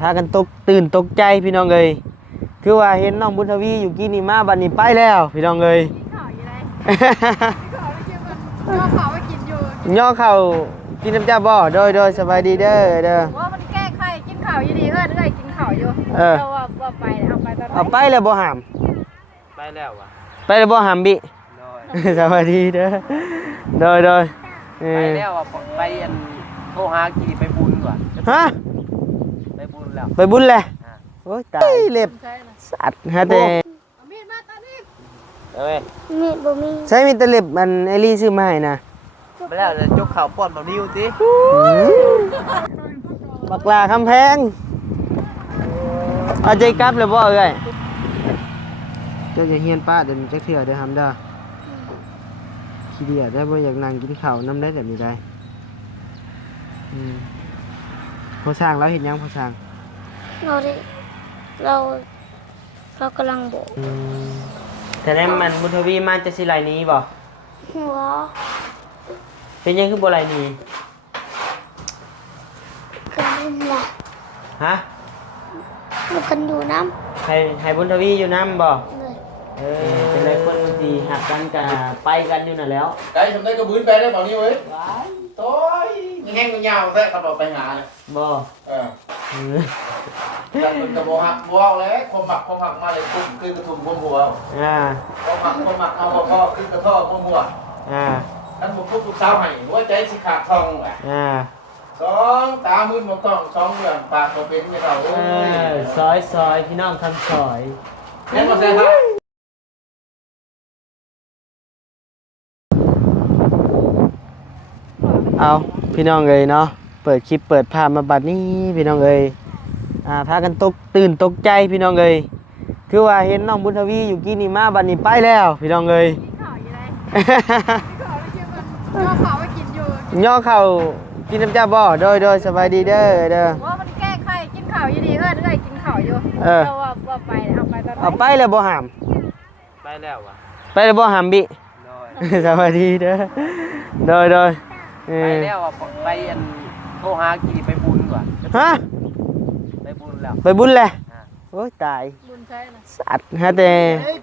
พากันตกตื่นตกใจพี่น้องเอ้ยคือว่าเห็นน้องบุญทวีอยู่กินนี่มาบัดนี้ไปแล้วพี่น้องเอ้ยข่าวอยู่ไรข่าวไม่กินมันย่อข่าวไม่กินอยู่ย่อเข่ากินน้ำจ้าบ่โดยสบายดีเด้อว่ามันแก้ไขกินข่าวอยู่ดีเอ้ยกินข่าวอยู่เราว่าไปเอาไปแล้วบ่หามไปแล้ววะไปแล้วบ่หามบิสบายดีเด้อโดยไปแล้วอ่ะไปอันโทรหากี่ไปบุญก่อนฮะไปบุญแล้วไปบุญแหละโอ้ยตายเล็บสัตว์ฮะแต่มีดมาตอนนี้มีบ่มีใช้มีแต่เล็บมันไอรี่ซื้อมาให้นะไปแล้วจะจกข่าวป้อนแบบนิ้วสิบักลาคำแพงเอาใจกลับเลยบ่เอ้ยเจ้าอย่าเฮียนป้าเดี๋ยวมันจะเถื่อเดี๋ยวทำเด้อขี้เดียดได้บ่อยากนั่งกินข้าวน้ำได้แบบนี้ได้พอสร้างแล้วเห็นยังพอสร้างเรากำลังโบกแต่นั้นมันบุญทวีมาจะสิไหลนี้บ่หัวเป็นยังคือบ่ไหลนี้กันล่ะฮะเรากันอยู่น้ำให้บุญทวีอยู่น้ำบ่เลยเป็นไรคนดีหักกันกันไปกันอยู่น่ะแล้วไก่ทำได้ก็บื้นไปได้บอกนิ้วเว้ยโต้ยแห้งยาวๆแท้ขับรถไปหาเลยบ่จังเป็นกระบอกหักบัวเลยคมหมักมาเลยคุ้มขึ้นกระทุ่มหัวคมหมักเอาพ่อขึ้นกระท่อหัวนั่นผมพูดทุกเช้าให้ว่าใจสิขาดทองอ่ะสองตามืดมองต้องสองเดือนปากก็เป็นไม่เท่าซอยพี่น้องทำซอยเห็นมาเสร็จครับเอาพี่น้องเอ้ยเนาะเปิดคลิปเปิดภาพมาบัดนี้พี่น้องเอ้ยพากันตื่นตกใจพี่น้องเอ้ยคือว่าเห็นน้องบุญทวีอยู่กินนี่มาบัดนี้ไปแล้วพี่น้องเอ้ยข่าวอยู่ไรข่าวไม่กินมันย่อข่าวไม่กินอยู่ย่อเข่ากินน้ำจ้าบ่โดยสบายดีเด้อว่ามันแก้ไขกินข่าวอยู่ดีเอ้ยกินข่าวอยู่เราว่าไปเอาไปแล้วบ่หามไปแล้ววะไปแล้วบ่หามบิสบายดีเด้อโดยไปแล้วอ่ะไปอันโทรหากี่ไปบุญก่อนฮะไปบุญแล้วไปบุญแหละโอ้ยตายบุญใช่นะสัตว์ฮะแต่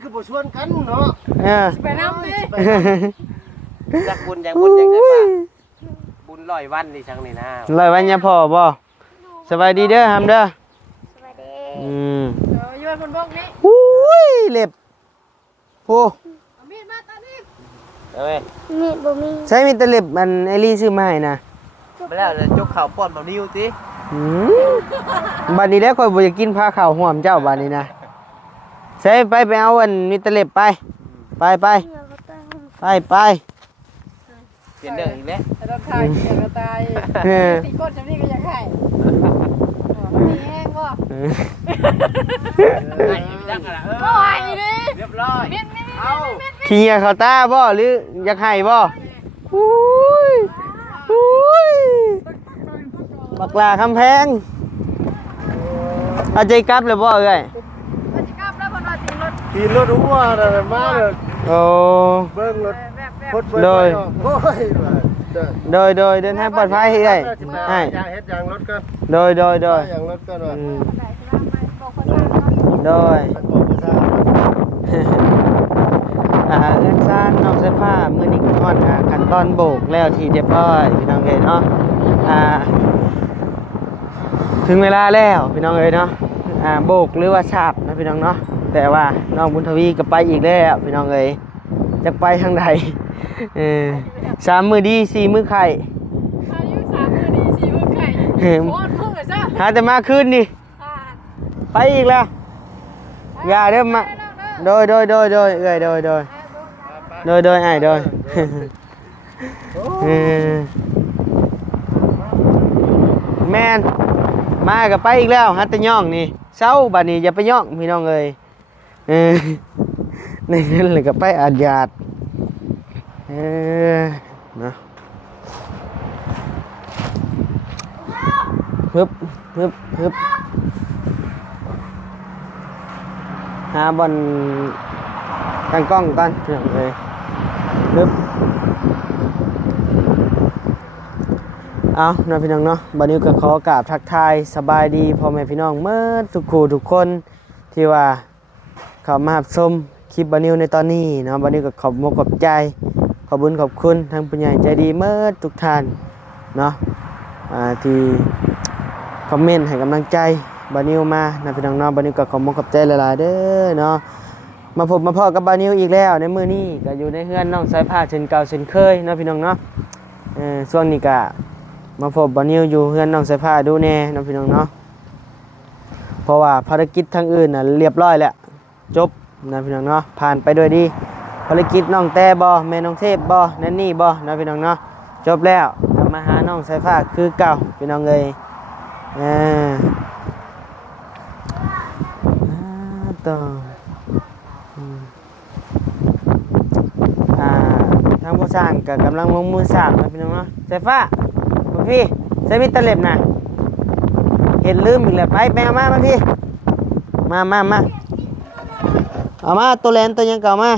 คือบ่ชวนกันเนาะไปน้ำดิจักบุญยังได้ป่ะบุญ100 วันดิจังนี่นะ100 วันยังพอบ่สบายดีเด้อฮัมเด้อสวัสดีอยู่บนบกนี้อุ้ยเล็บโอ้มีดมาตอนนี้มีบ่มีใช้มีแต่เล็บมันไอรี่ซื้อมาให้นะไปแล้วจะจกข่าวป้อนแบบนิ้วสิบัดนี้แล้วค่อยบ่อยากกินผ้าขาวห่วมเจ้าบัดนี้นะใช้ไปเอาอันมีแต่เล็บไปเปลี่ยนเรื่องอีกแล้วเราถ่ายเกี่ยวกับตายตีก้นจำนี่ก็อยากให้ตีแห้งวะก็ไหวดิเรียบร้อยขี้เหงื่อเขาตาบ่หรืออยากให้บ่บักลาคำแพงเอาใจกลับเลยบ่เอ้ยเอาใจกลับแล้วคนว่าตีรถหัวอะไรมาเลยโอ้เบิ้งรถโดยเดินให้ปลอดภัยให้ให้เฮ็ดอย่างรถกันโดยอย่างรถกันว่าโดยเอื้อนซ่านน้องเสื้อผ้ามือนี้ฮอดขั้นตอนโบกแล้วที่เรียบร้อยพี่น้องเอ้ยเนาะถึงเวลาแล้วพี่น้องเอ้ยเนาะโบกหรือว่าฉาบนะพี่น้องเนาะแต่ว่าน้องบุญทวีก็ไปอีกแล้วพี่น้องเอ้ยจะไปทางใด3 มื้อดี4 มื้อไข่อายุ3 มื้อดี4 มื้อไข่โคตรมือจ้ะหาแต่มาคืนนี่ไปอีกแล้วอย่าเด้อมาโดยเอ้ยโดยไอ้โดยแม่นมากับไปอีกแล้วฮัตตะย่องนี่เช้าบัดนี้อย่าไปย่องพี่น้องเอ้ยในนั้นเลยก็ไปอาญาตนะฮึบหาบอลตั้งกล้องก่อนพี่น้องเอ้ยฮึบ เอาน้องพี่น้องเนาะบัดนี้ก็ขอกราบทักทายสบายดีพ่อแม่พี่น้องเมื่อทุกคู่ทุกคนที่ว่าเข้ามารับชมคลิปบัดนี้ในตอนนี้เนาะบัดนี้ก็ขอบมกขอบใจขอบคุญขอบคุณทั้งผู้ใหญ่ใจดีเมื่อทุกท่านเนาะที่คอมเมนต์ให้กำลังใจบานิวมานะพี่น้องเนาะบานิวก็ขอมขอบใจหลายๆเด้อเนาะมาพบมาพ่อกับบานิวอีกแล้วในมื้อนี้ก็อยู่ในเฮือนน้องสายผ้าเช่นเก่าเช่นเคยเนาะพี่น้องเนาะช่วงนี้ก็มาพบบานิวอยู่เฮือนน้องสายผ้าดูแน่เนาะพี่น้องเนาะเพราะว่าภารกิจทางอื่นน่ะเรียบร้อยแล้วจบนะพี่น้องเนาะผ่านไปด้วยดีภารกิจน้องแต่บ่แม่น้องเทพบ่นั่นนี่บ่นะพี่น้องเนาะจบแล้วกลับมาหาน้องสายผ้าคือเก่าพี่น้องเอ้ยต่อทางผู้สร้างกับกำลังลงมือสร้างนะพี่น้องเนาะสายฟ้าพี่ใช้มีดตะเล็บนะเห็นลืมอีกแล้วไปเอามาพี่มาเอามาตัวแลนตัวยังเก่ามา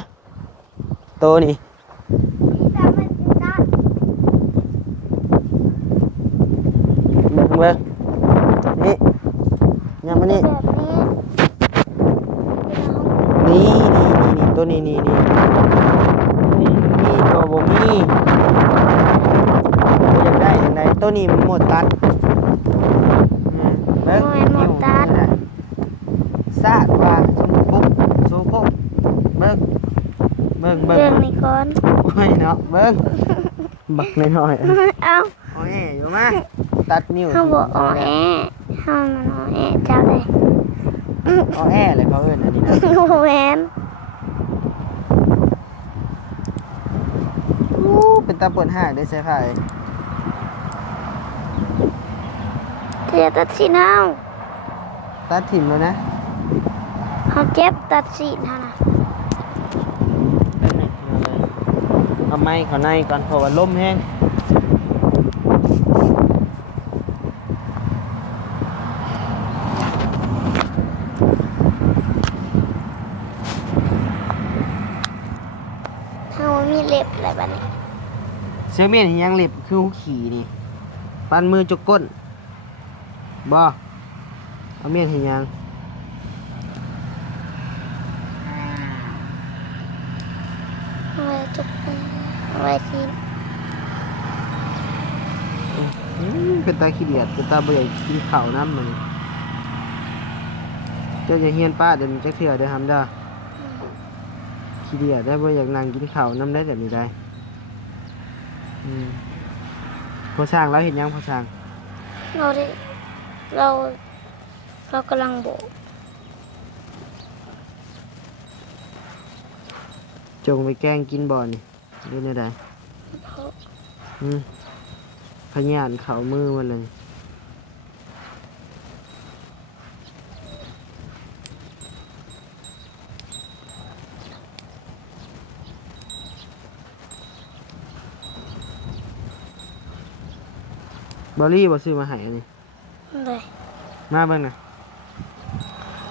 ตัวนี่เบิ่งนี่ยังมานี่นี่ตัวนี้นี่ตัวบ่มีอยากได้อย่างไรตัวนี้มันหมดตัดเบิ่งหมดตัดซาดว่าสมปุ๊บโซโก้เบิ่งนี่ก่อนโอ้ยเนาะเบิ่งบักน้อยๆเอาโอ้ยอยู่มาตัดนิ้วเขาบอกอ๋อแอเขามันอ๋อแอเจ้าเลยอ๋อแอเลยเขาเอิ้นอันนี้นะโอ้แอนเป็นตาปวดหักได้ใช่ไหมเดี๋ยวตัดสีน้าตัดถิ่มแล้วนะเขาเจ็บตัดสีนะเอาไม้ขอในก่อนเพราะว่าลมแห้งมีเล็บอะไรบ้างนี่เสื้อเมียนยังเล็บคือขี่นี่ปันมือจกก้นบ่เอาเมียนเห็นยังเอาไว้จกก้นเอาไว้ทีเป็นตาขี้เดียดเป็นตาเบื่อกินข้าวน้ำมันเจ้าจะเฮียนป้าเดี๋ยวมันจะเถื่อเดี๋ยวทำได้ขี้เดียดได้บ่อยากนั่งกินข้าวน้ำได้แบบนี้ได้พอช่างแล้วเห็นยังพอช่างเรากำลังโบกจงไปแกล้งกินบ่อนี่เรื่องอะไรพยานเขามือมันเลยบอลลี่บอซื้อมาให้อันนี้เลยมาเบิ่งนะ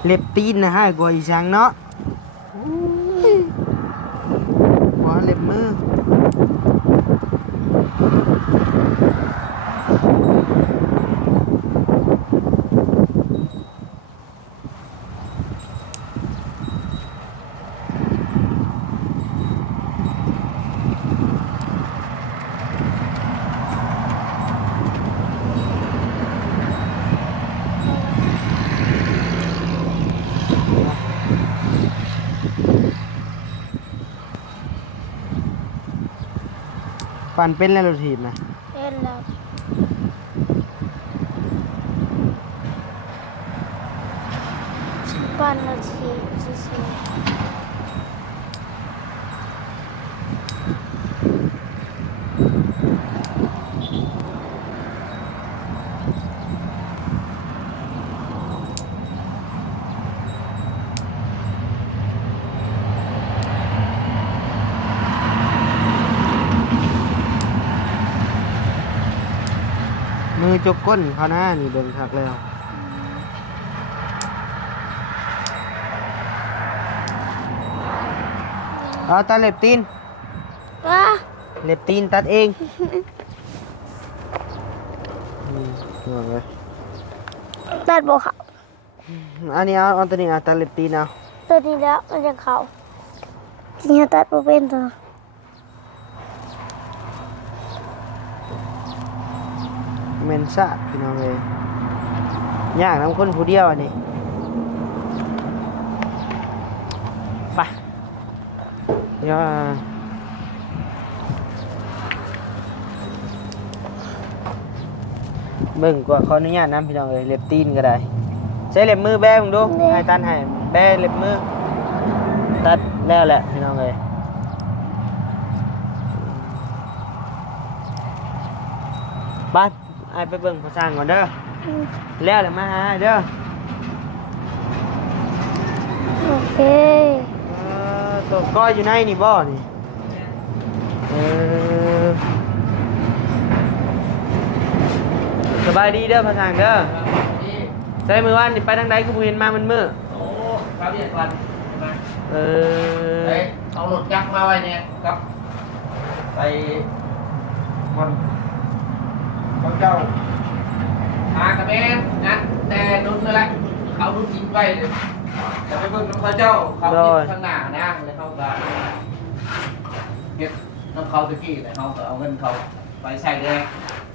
เล็บตีนนะให้กว่าอีสังเนาะหัวเล็บมือปั่นเป็นแล้วรถถีบนะเป็นแล้วปั่นรถถีบซื่อมือจกก้นเขาหน้านี่เดินทักแล้วเอาตัดเล็บตีนเล็บตีนตัดเอง เอาเลย ตัดบ่เขา อันนี้เอาตัวนี้เอาตาเล็บตีนเอา ตัวนี้แล้วมันจะเขาที่เขาตัดบ่เป็นตัว เมนซ่าพี่น้องเลยยากน้ำคนผู้เดียวอันนี้ไปเดี๋ยวเบิ่งกว่าขออนุญาตน้ำพี่น้องเลยเล็บตีนก็ได้ใช้เล็บมือแบ้มึงดูให้ตันให้แบ้เล็บมือตัดแล้วแหละพี่น้องเลยบ้านไอ้ไปเบิ่งพอสร้างก่อนเด้อ แล้วเลยมาหาเด้อ โอเค ตัวก้อยอยู่ในนี่บ่นี่สบายดีเด้อพอสร้างเด้อใช้มือว่านนี่ไปทางใดกูบ่เห็นมามันมือ โอ้ครับเรียกวันมา เออ เอารถยักษ์มาไว้เนี่ยครับ ไปมันของเจ้าหากระแมนงัดแต่นุ่นอะไรเขานุ่นทิ้งไว้เลยจะไปเบิ่งน้ำเขาเจ้าเขาติดข้างหน้านั่งเลยเขาก็เก็บน้ำเขาตะกี้เลยเขาก็เอาเงินเขาไปใส่เลย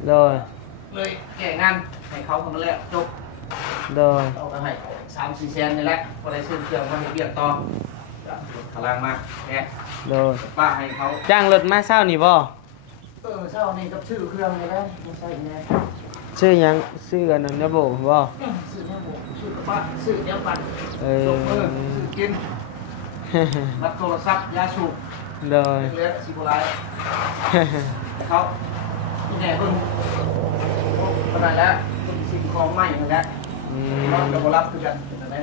โดย เลยแก่งานให้เขาทำมาแล้วจบ โดย เอาไปให้3-4 แสนนี่แหละพอได้ซื้อเครื่องมาให้เบียดต่อจะรถพลังมากแก โดย ป้าให้เขา จ้างรถมาเช้านี่บ่ เช่านี่กับชื่อเครื่องนี่แหละไม่ใช่ไง ชื่อหยังชื่อกันนั่นนะบ่บ่ ซื้อเนี่ยหมูซื้อกระปะซื้อเนี่ยปั่น เอ ส่ง อ ซื้อกินรับโทรศัพท์ยาสูบ โดย เล็กสิบไลเขาที่ไหนเพิ่งขนาดแล้วเพิ่งสิ่งของใหม่มาแล้ว อื นอน ม กับรับคือกันเป็นอะไร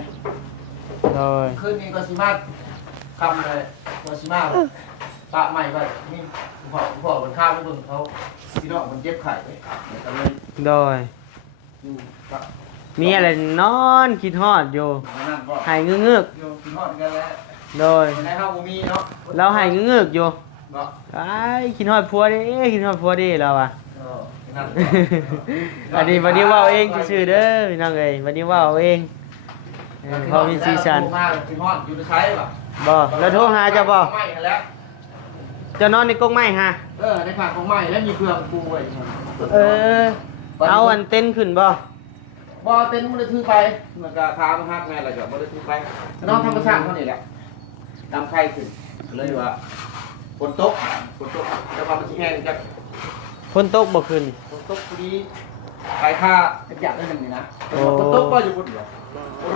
โดย คืนนี้ก็สิมาคำเลยก็สิมาปะใหม่ก็นี่พ่อบนข้าวทุกคนเขาพี่น้องมันเจ็บไข่เลยก็เลย โดย อยู่กับ มีอะไรนอนคิดฮอดอยู่ นั่นก็ หายงึก อยู่กินฮอดกันแล้ว ๆโดย ในห้องมีเนาะ เราหายงึกๆอยู่ เนาะ ไอ้ายคิดฮอดผัวเด้คิดฮอดผัวเด้เราอ่ะ นั่น อันนี้วันนี้ว่าเองซื่อๆเด้อพี่น้องเอ้ยวันนี้ว่าเองพอมีซีซัน มากินฮอดอยู่ในใช้ป่ะ บ่แล้วโทรหาเจ้าบ่ ไม่แล้ว เจะนอนในกรงไม้ฮะ ในผักของใหม่แล้วมีเปลือกปูไว้ เออเอาอันเต้นขึ้นบ่ บ่เต็นท์มันได้ถือไปมันก็คามันหักแม่อะไรก็บ่ได้ถือไปน้องธรรมชาติเท่านี้แหละดำไข่ขึ้นเลยว่าฝนตกแต่ว่ามันสิแห้งจาก ฝนตกบ่ขึ้น ฝนตกพอดีไปค่าเป็นหยักได้หนึ่งนี่นะฝนตกก็อยู่บนเดียว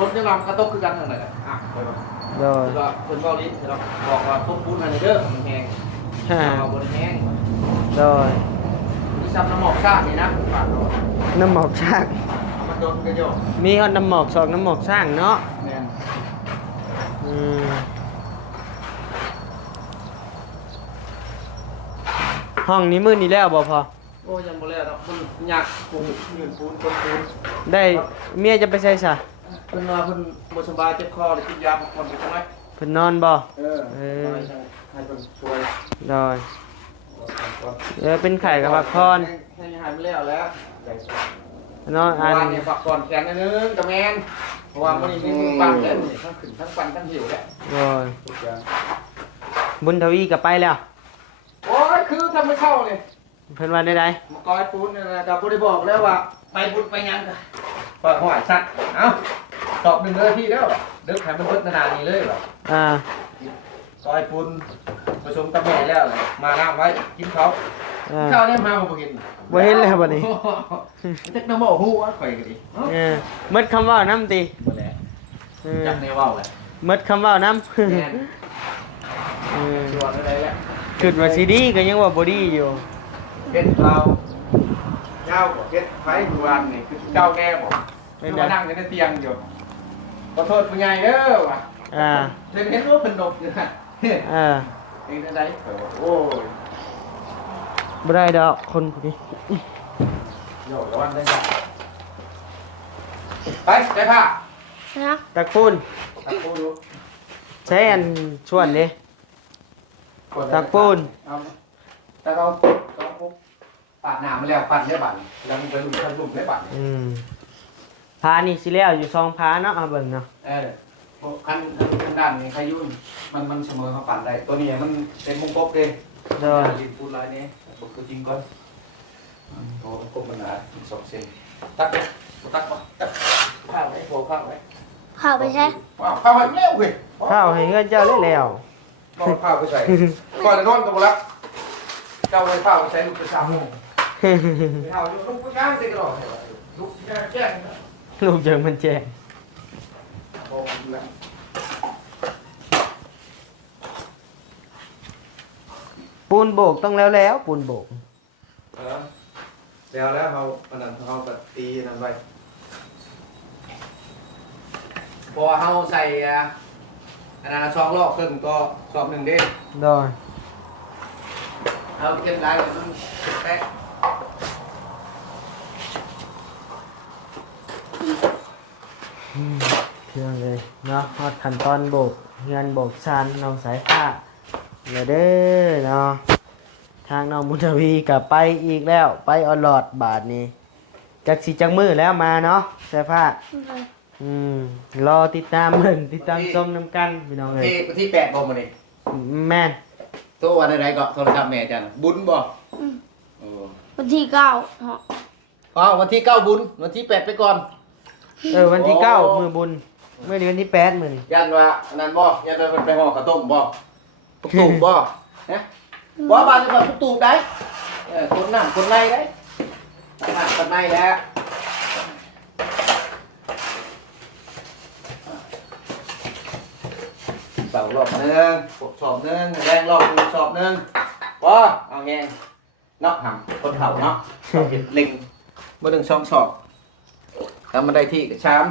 รถยังลำกระตกคือกันทั้งนั้นอ่ะไปบ่ โดย แล้วก็เพิ่นเว้าลิ้นเราบอกว่าต้มปูนอันนี้เด้อมันแห้ง ฮ่า เอาบ่ได้แห้ง โดย มีซับน้ำหมอกชาตินี่นะฝากเรา น้ำหมอกช้าง เอามาโดนกระโยก มีฮอดน้ำหมอกสองน้ำหมอกช้างเนาะ แม่น อืมห้องนี้มื้อนี้แล้วบ่พอ โอ้ยังบ่แล้วเนาะมันยากปูนเงินปูนคนปูน ได้เมียจะไปใส่ซะ เพิ่นว่าเพิ่นบ่สบายเจ็บคอเลยกินยาพักผ่อนไปจังได๋ เพิ่นนอนบ่ ให้เพิ่นช่วย โดยเป็นไข่กับพักพร ให้หายไปแล้วแล้ว นอน เมื่ อั อน วานเนี่ยพักผ่อนแขนนิดนึงกับแม่นเพราะว่ามื้อนี้มีมือปั่นแล้วนี่ทั้งขึ้นทั้งปั่นทั้งหิวแล้ว โดย ทุกอย่าง บุญทวีก็ไปแล้ว โอ้ยคือทำไม่เข้าเลย เพิ่นว่าได้ได มากอยปูนนี่นะก็บ่ได้บอกแล้วว่าไปบุญไปหยังก็ปล่อยหอยสัตว์เอ้าตอบ1เลยพี่แล้วเด้อให้มันเบิดนานๆนี้เลยว่ะ อ่า ซอยปุนผสมกับแม่แล้วเลยมาน้ำไว้กินเขา อ่า ข้าวเนี่ยมาบ่กิน บ่เห็นแล้วบัดนี้ จักน้ำหม้อฮู้ว่าข่อยก็ดี หมดคำเว้านำติ บ่แลจักในว้าวแหละ หมดคำเว้านำ แม่นชวนอะไรแหละ คิดว่าสิดีก็ยังว่าบ่ดีอยู่ เฮ็ดเราเจ้าบ่เฮ็ดไผดูวันนี่คือเจ้าแน่บ่คือว่านั่งอยู่ในเตียงอยู่ขอโทษผู้ใหญ่เด้อว่ะ อ่า เห็นว่าเพิ่นนกอยู่นะ อ่า เองได้ข่อยว่าโอ้ย บ่ได้ดอกคนผู้นี้ โยระวังได้จ้ะไปไปค่ะ นะ ตักปูน ตักปูดู ใช้อันชวนเด้ตักปูน เอาตักเอาปุ๊บ ปาดหน้ามาแล้วปั่นได้บัดแล้วมันไปลุ่มขั้นลุ่มได้บัด พานี่สิแล้วอยู่2พาเนาะเอาเบิ่งเนาะ ขั้นด้านนี้ขยุ่นมันเสมอมาปั่นได้ตัวนี้มันเป็นมงกบเลยลิ้นพูดลายนี้บอกตัวจริงก่อนโอ้กบมันหนา2 เซนตักข้าวไว้โผล่ข้าวไว้ เข้าไปใช่ ข้าวไว้เร็วเว้ย ข้าวให้เงินเจ้าได้แล้ว ก็ข้าวไปใส่ก่อนจะนอนกับบุรักเจ้าไว้ข้าวใช้ลูกประชาโมงข้าวลูกผู้ช้างสิกระโดดลูกแจ้ง ลูกเจิงมันแจ้งปูนโบกต้องแล้วปูนโบก แล้วเขาอันนั้นเขาก็ตีนั่นไว้พอเขาใส่อันนั้น2 รอบครึ่งก็สอบ1 เด้ โดย เอาเก็บได้เลยมันแป๊ะ เครื่องเลยเนาะฮอดขั้นตอนโบกเงินโบกชันน้องสายฟ้าเลยเด้อเนาะทางน้องบุญทวีกับไปอีกแล้วไปออลอดบาทนี้จักสิจักมือแล้วมาเนาะสายฟ้า รอติดตามเบิ่งติดตามชมน้ำกันพี่น้องเอ้ย ที่8 บ่มื้อนี้ แม่น ตัววันใดก็โทรศัพท์แม่จันบุญบ่โอ้ วันที่9เหรอ อ๋อวันที่9บุญวันที่8ไปก่อน วันที่9มือบุญมื้อนี้วันที่8มื้อนี้ ยันว่าอันนั้นบ่ยันว่ามันไปห่อกระต้มบ่ตุกตูบบ่ฮะบ่บ้านนี่ว่าตุกตูบได้คนน้ำคนในได้น้ำคนในแล้วเสารอบนึงปกสอบนึงแรงรอบสอบนึงบ่เอาแฮงเนาะหำคนเฒ่าเนาะเฮ็ดลิงบ่ถึง2 สอบถ้ามันได้ที่ก็ชาม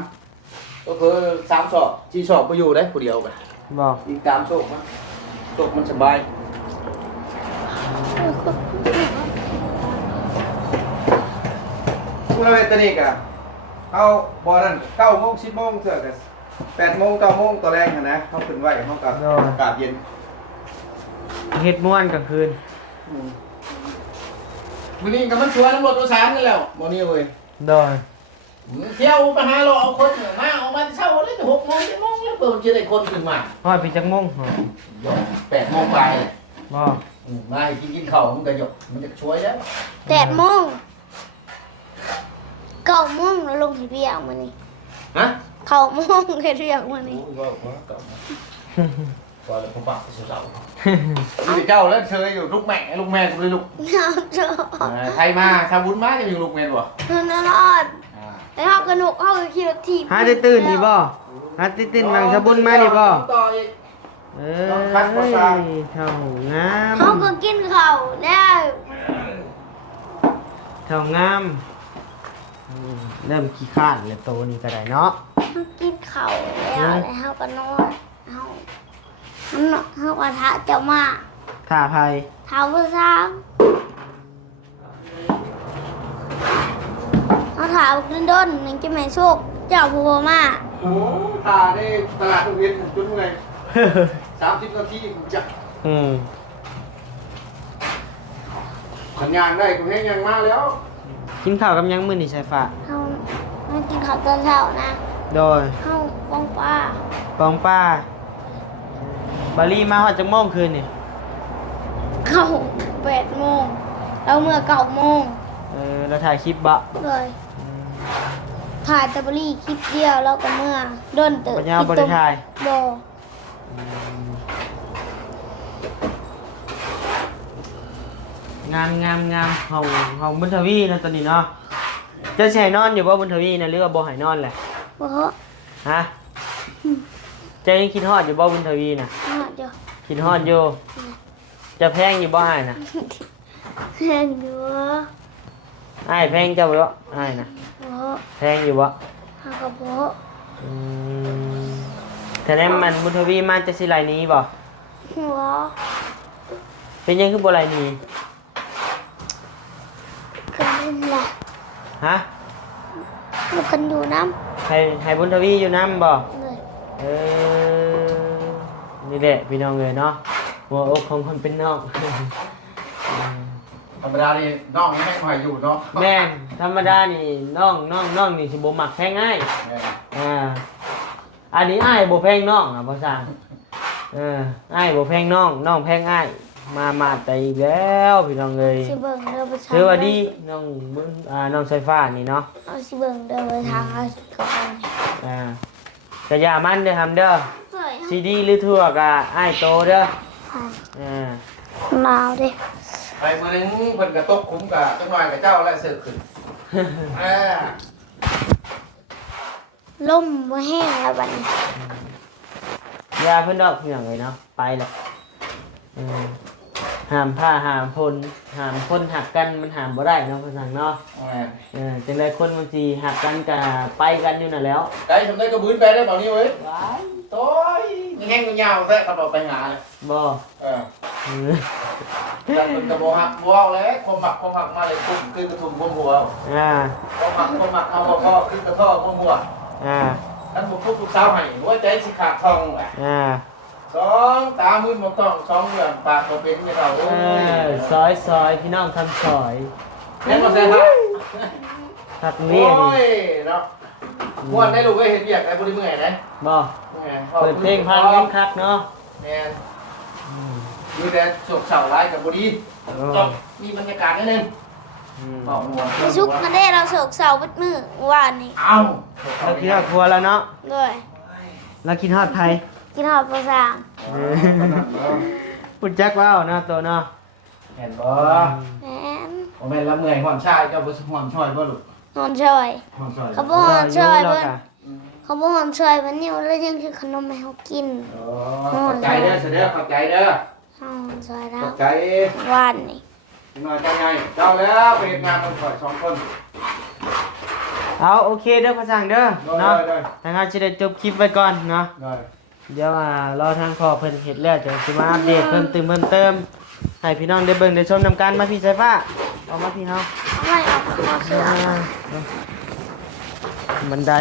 ก็คือ3 สอบ4 สอบบ่อยู่ได้ผู้เดียวกัน บอก ยิงตามโชคมั้ยโชคมันสบายพวกเราเฮ็ดตัวนี้ก็เอาบ่นั่น9 โมง 10 โมงเทื่อก็8 โมง 9 โมงตอนแรกหั่นนะเฮาขึ้นไว้เฮาก็อากาศเย็น เฮ็ดม่วนกลางคืน มื้อนี้ก็มันชวนตำรวจโดยสารกันแล้วบ่นี่เว้ย โดย เที่ยวไปหาเราเอาคนมาเอามาเช้าเลยแต่6 โมง 7 โมงแล้วเปิดจะได้คนขึ้นมา ฮอดพี่จักโมงเหรอ 8 โมงไป บ่ มาให้กินข้าวมันก็หยกมันจะช่วยแล้ว 8 โมง 9 โมงแล้วลงที่เรียกมื้อนี้ ฮะ 9 โมงเฮ็ดเรียกมื้อนี้ โอ้ยว่าต่อมาก่อนแล้วผมปักไปเสาๆนี่เจ้าแล้วเชยอยู่ลูกแม่ลูกแม่กูเลยลูก น้ำจ้ะ ใครมาชาบุญมาจะอยู่ลูกแม่บ่ นั่นรอดไอ้เฮากระหนกเฮาก็ขี่รถถีบ หาได้ตื่นนี่บ่หาได้ตื่นมังสะบุญมานี่บ่ ต่ออีก เท่างาม เฮาก็กินข้าวแล้ว เท่างามเริ่มขี้ข้านแล้วโตนี่ก็ได้เนาะ เฮากินข้าวแล้วเฮาก็นอนเฮาก็ทะเจ้ามา ท่าภัย เท้าผู้สร้างเอาถามขึ้นด้นหนึ่งจะแม่โชคเจ้าผู้มา โอ้ตาได้ตลาดโรงเรียนจุดไง30 นาทีผมจะ สัญญาณได้กูเฮ็ดยังมาแล้ว กินข้าวกับยังมื้อนี่ใช่ฟ้า เฮากินข้าวตอนเช้านะ โดย เฮาป้องป้า ปองป้าบาลีมาฮอดจักโมงคืนนี่ เข้า8 โมงแล้วเมื่อ9 โมง เราถ่ายคลิปบ่ เลยถ่ายแตะบรี่คลิปเดียวแล้วก็เมื่อด้นตื่น ปัญญาบ่ได้ถ่าย บ่ งามเฮาบุญทวีนะตอนนี้เนาะจะสิให้นอนอยู่บ่บุญทวีนะหรือว่าบ่ให้นอนแหละ บ่ ฮะจะยังคิดฮอดอยู่บ่บุญทวีน่ะ ฮอดอยู่ คิดฮอดอยู่จะแพงอยู่บ่อ้ายน่ะ เห็นอยู่ อ้ายแพงเจ้าบ่อ้ายน่ะ บ่ แพงอยู่บ่ เฮาก็บ่ แต่นั้นมันบุญทวีมาจะสิไหลหนี้บ่ หัว เป็นยังคือบ่ไหลหนี้ กันนี่แหละ ฮะ อยู่กันอยู่น้ำ ให้บุญทวีอยู่นํบ่ เลย นี่แหละพี่น้องเลยเนาะหัวอกของคนเป็นน้อง ธรรมดานี่น้องยังให้หอยอยู่เนาะ แม่นธรรมดานี่น้องนี่สิบ่มักแพงง่าย แม่น อันนี้อ้ายบ่แพงน้องอ่ะพ่อสร้างอ้ายบ่แพงน้องแพงอ้ายมาแต่อีกแล้วพี่น้องเอ้ย สิเบิ่งเด้อไปทาง ถือว่าดีน้องน้องไฟฟ้านี่เนาะ เอาสิเบิ่งเด้อไปทางเอาเข้าไป กระยามันเด้อทำเด้อ เฮ้ย ซีดีหรือทั่วกะอ้ายโตเด้อ หนาวดิ ไปมื้อนึงเพิ่นก็ตกคุ้มกับจังหน่อยกับเจ้าและเสือกขึ้นเออ ลมบ่แห้งแล้วบัดนี้ ยาเพิ่นดอกเหี่ยงเลยเนาะไปแล้วห้ามผ้าห้ามคนหักกันมันห้ามบ่ได้เนาะพ่อสั่งเนาะ แม่น จังไดคนบางทีหักกันกะไปกันอยู่น่ะแล้ว ไก่ทำได้ก็บื้นไปได้เปล่านี่เว้ยโต้ยมีแห้งมียาวแท้ขับรถไปหาเลย บ่ เออจังเป็นกระบอกหักบอกเลยความหมักมาเลยคุ้มคือกระทุ่มหัว ความหมักเอาพ่อคือกระท่อหัวนั่นผมพูดทุกเช้าให้ว่าใจสิขาดทองแหละสองตามืดมองต้องสองเหลืองปากก็เป็นไม่เท่าโอ้ย ซอยพี่น้องทำซอย เล่นมาใส่ครับ หัก โอ้ เรียนี่ ยเนาะม้วนได้ลูกก็เห็นเบียกได้บริเมื่อยนะ บ่เปิดเพลงพังเล่นคักเนาะ แม่ดูแต่สวกเสาไล่กับบดีต้องมีบรรยากาศนิดนึงบอกหัว ไปชุกมาได้เราโศกเสาร์เบิดมื้อวานนี้ เอา เรากินฮอดครัวแล้วเนาะ ด้วย เรากินฮอดไทย กินหอดภาษา ปุ่นแจ็คว้าวเนาะตัวเนาะ เห็นบ่ แม่น ผมแม่ละเมื่อยห่อนชายเจ้าบุษห่อนช่อยบ่ลูก นอนช่อย ห่อนช่อย เขาบ่หอนช่อยเพิ่นเขาบ่หอนช่อยเพิ่นนี่แล้วยังคือขนมให้เฮากิน ขอบใจเด้อเสด็จขอบใจเด้อ เฮาหอนช่อยแล้ ข ว อบใจ วานนี้ หน่อยจังไงเจ้าแล้วไปเฮ็ดงานกันก่อนสองคน เอาโอเคเด้อพ่อสั่งเด้อ ได้ เนาะ ได้ ทางเราจะได้จบคลิปไว้ก่อนเนาะ ได้ เดี๋ยวรอทางพ่อเพิ่นเฮ็ดแล้วจะสิมาอัปเดตเพิ่มเติมให้พี่น้องได้เบิ่งได้ชมนำกันมาพี่สายฟ้าเอามาพี่เฮา เอาไม่เอาเอาเสื้อ บันได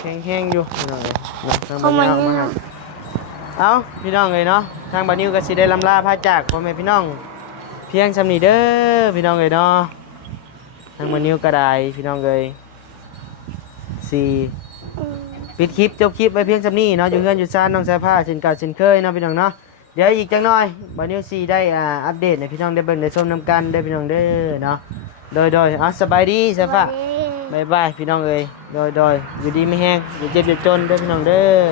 แห้งๆอยู่พี่น้องเอ้ยเนาะทาง เข้า บันได มา เอามา เนี่ย ให้เอาพี่น้องเอ้ยเนาะทางบัดนิวก็สิได้ลำลาพาจากพ่อแม่พี่น้องเพียงซำนี้เด้อพี่น้องเอ้ยเนาะทางบัดนิวก็ได้พี่น้องเอ้ยสี่ ปิดคลิปจบคลิปไปเพียงสำนี้เนาะอยู่เพื่อนอยู่ซ่านน้องสายผ้าเช่นเก่าเช่นเคยเนาะพี่น้องเนาะเดี๋ยวอีกจังหน่อยบานิวซีได้อัปเดตให้พี่น้องได้เบิ่งได้ชมนำกันได้อพี่น้องเด้อเนาะโดยสบายดีสายฟ้าบ๊ายบายพี่น้องเอ้ยโดยอยู่ดีไม่แห้งอย่าเจ็บอย่าจนเด้อพี่น้องเด้อ